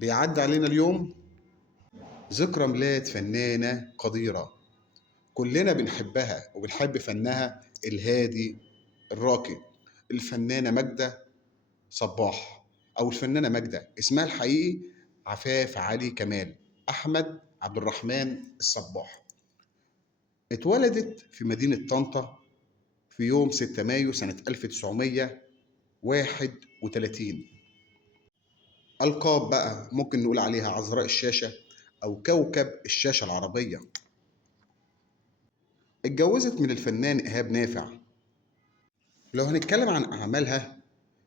بيعدي علينا اليوم ذكرى ميلاد فنانة قديرة، كلنا بنحبها وبنحب فنها الهادي الراقي، الفنانة ماجدة صباح. أو الفنانة ماجدة اسمها الحقيقي عفاف علي كمال أحمد عبد الرحمن الصباح. اتولدت في مدينة طنطا في يوم 6 مايو سنة 1931. ألقاب بقى ممكن نقول عليها عذراء الشاشة أو كوكب الشاشة العربية. اتجوزت من الفنان إيهاب نافع. لو هنتكلم عن أعمالها،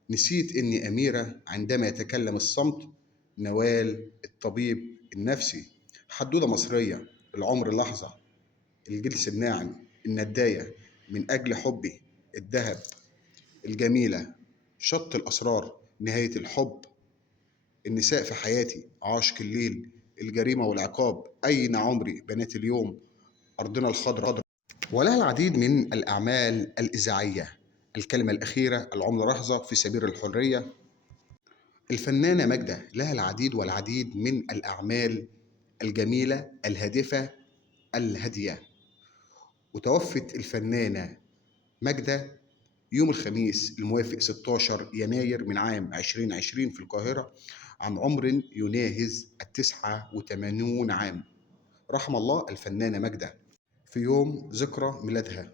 نسيت إني أميرة، عندما يتكلم الصمت، نوال، الطبيب النفسي، حدوتة مصرية، العمر لحظة، الجلس الناعم، النداية، من أجل حبي، الذهب، الجميلة، شط الأسرار، نهاية الحب، النساء في حياتي، عاشق الليل، الجريمة والعقاب، أين عمري، بنات اليوم، أرضنا الخضراء. ولها العديد من الأعمال الإذاعية، الكلمة الأخيرة، العمر لحظة، في سبيل الحرية. الفنانة ماجدة لها العديد والعديد من الأعمال الجميلة الهادفة الهادية. وتوفت الفنانة ماجدة يوم الخميس الموافق 16 يناير من عام 2020 في القاهرة عن عمر يناهز 89 عام. رحم الله الفنانة ماجدة في يوم ذكرى ميلادها.